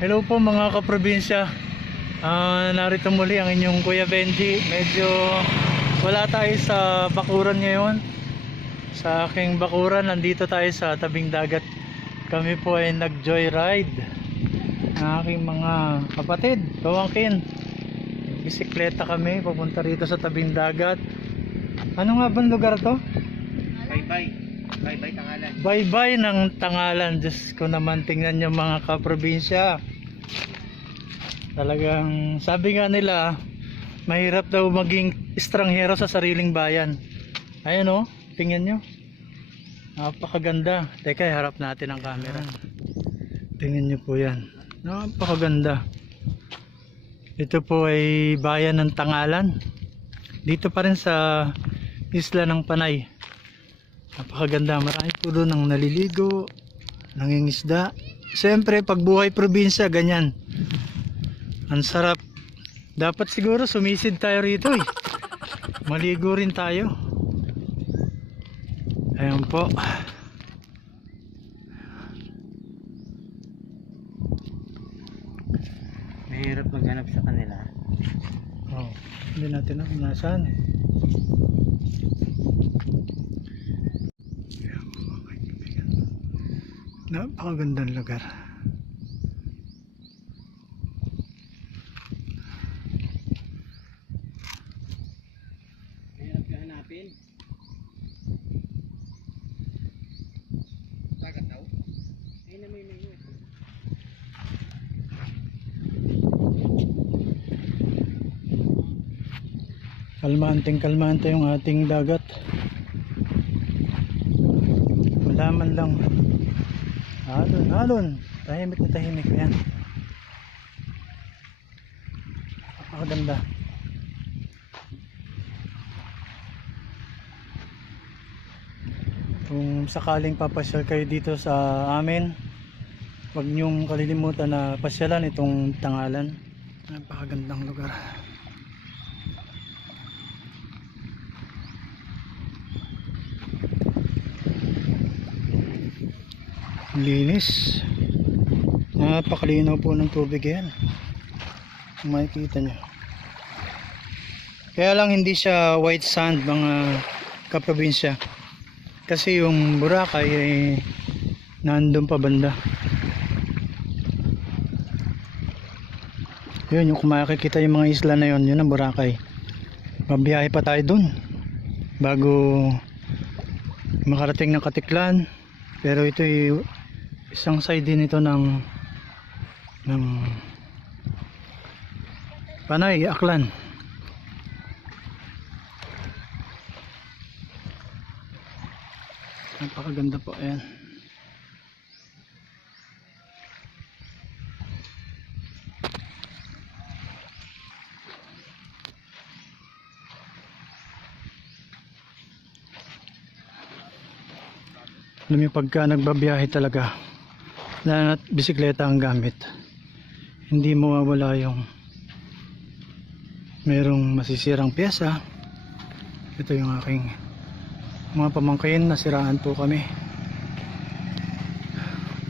Hello po mga kaprobinsya. Narito muli ang inyong Kuya Benji. Medyo wala tayo sa bakuran ngayon. Sa aking bakuran, nandito tayo sa tabing dagat. Kami po ay nag-joyride ng aking mga kapatid, pamangkin. Bisikleta kami, papunta rito sa tabing dagat. Ano nga bang lugar to? Bye-bye. Bye-bye Tangalan. Bye-bye ng Tangalan. Diyos ko naman, tingnan nyo mga kaprobinsya. Talagang sabi nga nila, mahirap daw maging estranghero sa sariling bayan. Ayun o, tingnan nyo. Napakaganda. Teka, harap natin ang camera. Tingnan nyo po yan. Napakaganda. Ito po ay bayan ng Tangalan. Dito pa rin sa isla ng Panay. Napakaganda. Marami po doon ang naliligo, nangingisda. Siyempre, pag buhay probinsya, ganyan. Ang sarap. Dapat siguro sumisid tayo rito eh. Maligo rin tayo. Ayan po. Mahirap maghanap sa kanila. Oh, hindi natin alam kung nasaan eh. Ayan po, mga kaibigan. Napakagandang lugar. Mahirap ka hanapin. Dagat daw? Ay na may ito. Kalmanteng-kalmante yung ating dagat. Wala man lang. Alon. Tahimik na tahimik. Ayan. Napakaganda. Kung sakaling papasyal kayo dito sa amin, huwag niyong kalilimutan na pasyalan itong Tangalan. Napakagandang lugar. Linis. Napakalinaw po ng tubig yan. Kung makikita nyo. Kaya lang hindi siya white sand mga kaprobinsya. Kasi yung Boracay ay nandun pa banda. Yun, yung kung makikita yung mga isla na yun, yun ang Boracay. Mabiyahe pa tayo dun bago makarating ng Katiklan. Pero ito ay isang side din ito ng Panay, Aklan. Napakaganda po, ayan. Alam niyo, pagka nagbabiyahe talaga na bisikleta ang gamit, hindi mawawala yung merong masisirang pyesa. Ito yung aking mga pamangkin, nasiraan po kami.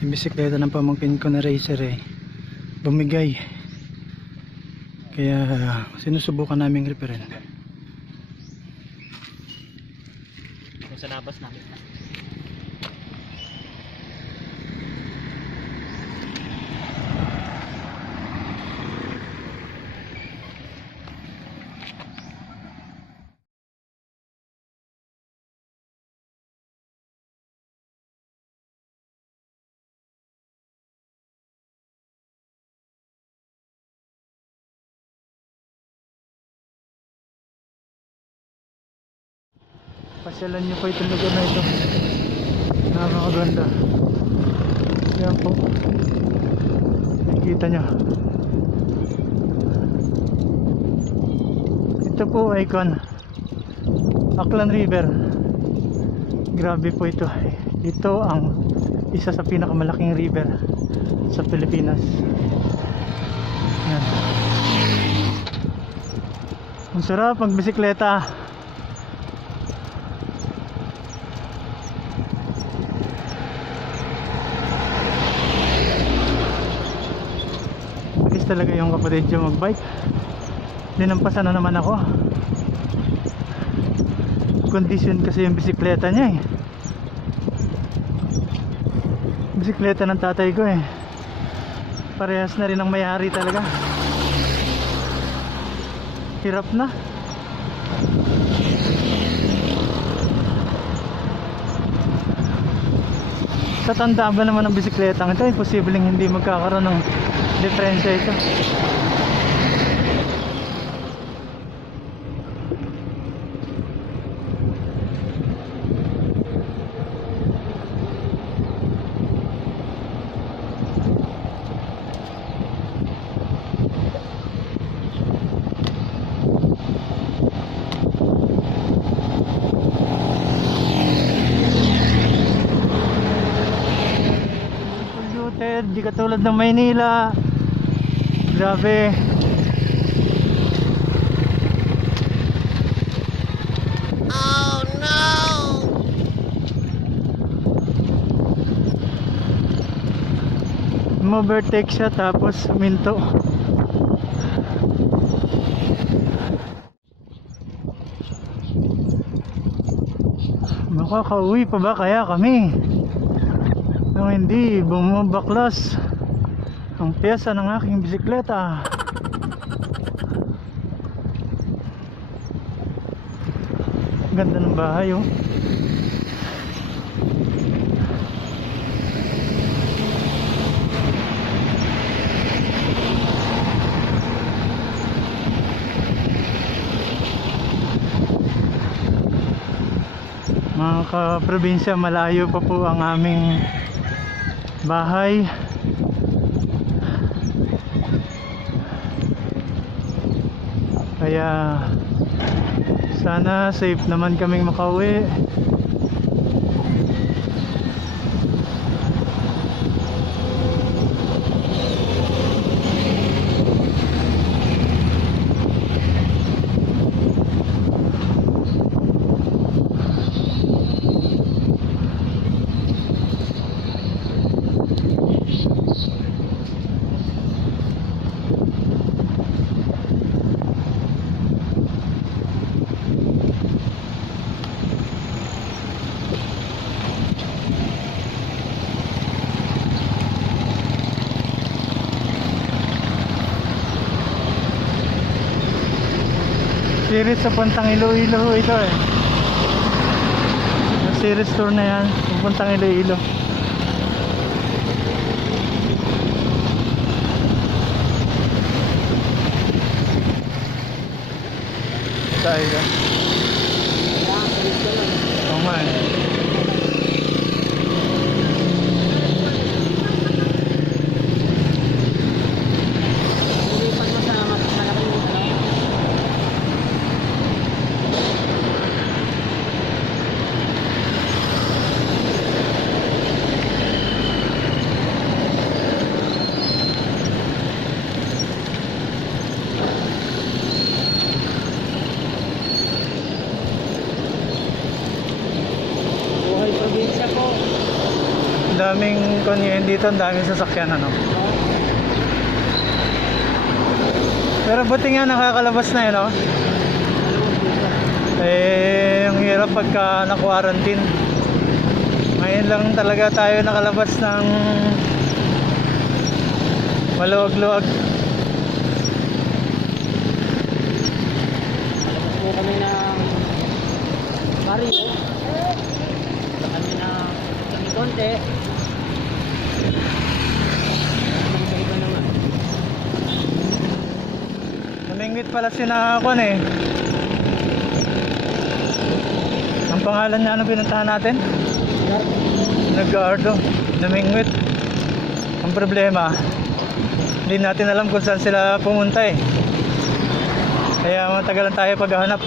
Yung bisikleta ng pamangkin ko na racer eh bumigay, kaya sinusubukan naming reparin. Kung sa nabas namin. Pasyalan nyo po itong lugar na ito. Nakakaganda. Yan po. Nakikita nyo. Ito po ay Aklan River. Grabe po ito. Ito ang isa sa pinakamalaking river sa Pilipinas. Yan. Ang sarap magbisikleta. talaga yung kapatid yung magbike. Dinampasan na naman ako. Kondisyon kasi yung bisikleta niya eh. Bisikleta ng tatay ko eh. Parehas na rin ang may-ari talaga. Hirap na. Sa tanda ba naman ng bisikleta ito, posibleng hindi magkakaroon ng diferensya ito. Polluted, di katulad ng Maynila. Grabe. Oh no! Overtake siya tapos minto. Makakauwi pa ba kaya kami nang hindi bumabaklas ang pyesa ng aking bisikleta? Ganda ng bahay oh. Mga kaprobinsya, malayo pa po ang aming bahay. Kaya sana safe naman kaming makauwi. Series sa puntang Iloilo ito eh. Yung series tour na yan sa puntang Iloilo. Tayo ka. Oo nga eh. Buhay probinsya po. Daming konyen dito, ang daming sasakyan ano. Pero buti nga nakakalabas na yun oh. Eh, ang hirap pagka na-quarantine. Ngayon lang talaga tayo nakalabas ng maluwag-luwag. Palabas po kami ng Mario. Kami na kami konti. Iba naman. Namingwit pala si Nakakon eh. Ang pangalan niya ano pinuntahan natin? Nag-Ardo, Namingwit. Ang problema, hindi natin alam kung saan sila pumunta eh. Kaya matagalan tayo paghahanap.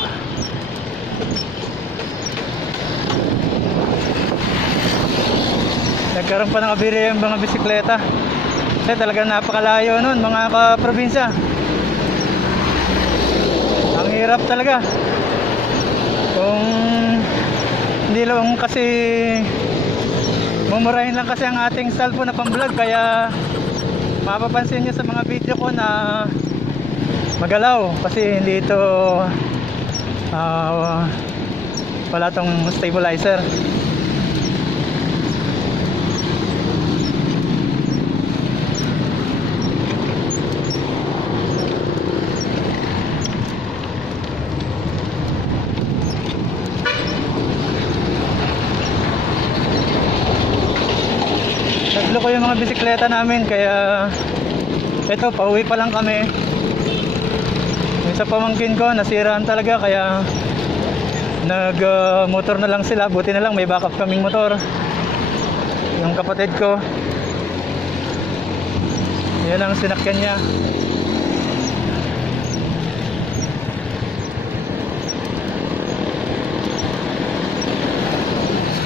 Nagkaroon pa ng abirya yung mga bisikleta. Kasi talagang napakalayo nun mga kaprobinsya. Ang hirap talaga. Kung hindi lang kasi mumurahin lang kasi ang ating cellphone na pang-vlog, kaya mapapansin nyo sa mga video ko na magalaw kasi hindi ito wala tong stabilizer. Naglo ko yung mga bisikleta namin kaya ito, pauwi pa lang kami. Yung sa pamangkin ko nasiraan talaga kaya nag motor na lang sila. Buti na lang may backup kaming motor. Yung kapatid ko, yan ang sinakyan niya.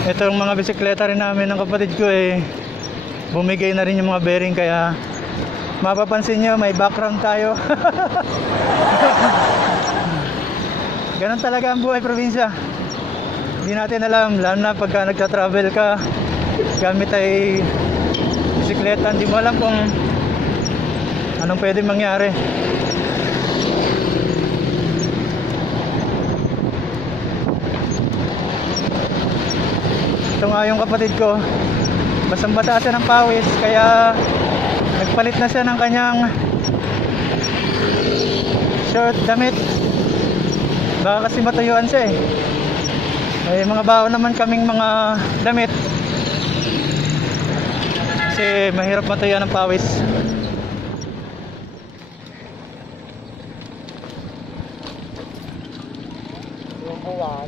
Itong mga bisikleta rin namin ng kapatid ko bumigay na rin yung mga bearing kaya mapapansin nyo may background tayo. Ganun talaga ang buhay probinsya. Hindi natin alam, lalo na pagka nagta-travel ka gamit ay bisikleta, hindi mo alam kung anong pwede mangyari. Ito nga yung kapatid ko, basang-basa siya ng pawis kaya nagpalit na siya ng kanyang short damit. Baka kasi matuyuan siya may mga baon naman kaming mga damit kasi mahirap matuyuan ng pawis. Yung buwan.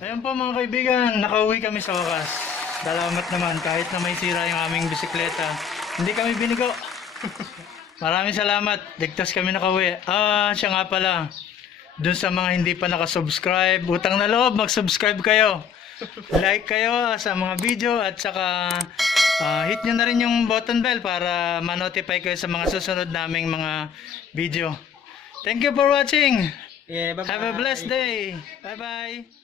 Ayan po mga kaibigan, nakauwi kami sa wakas. Salamat naman kahit na may sira yung aming bisikleta. Hindi kami binigo. Maraming salamat, ligtas kami nakauwi. Siya nga pala, dun sa mga hindi pa nakasubscribe, utang na loob, mag-subscribe kayo. Like kayo sa mga video at saka hit nyo na rin yung button bell para ma-notify kayo sa mga susunod naming mga video. Thank you for watching. Yeah, bye-bye. Have a blessed day. Bye bye.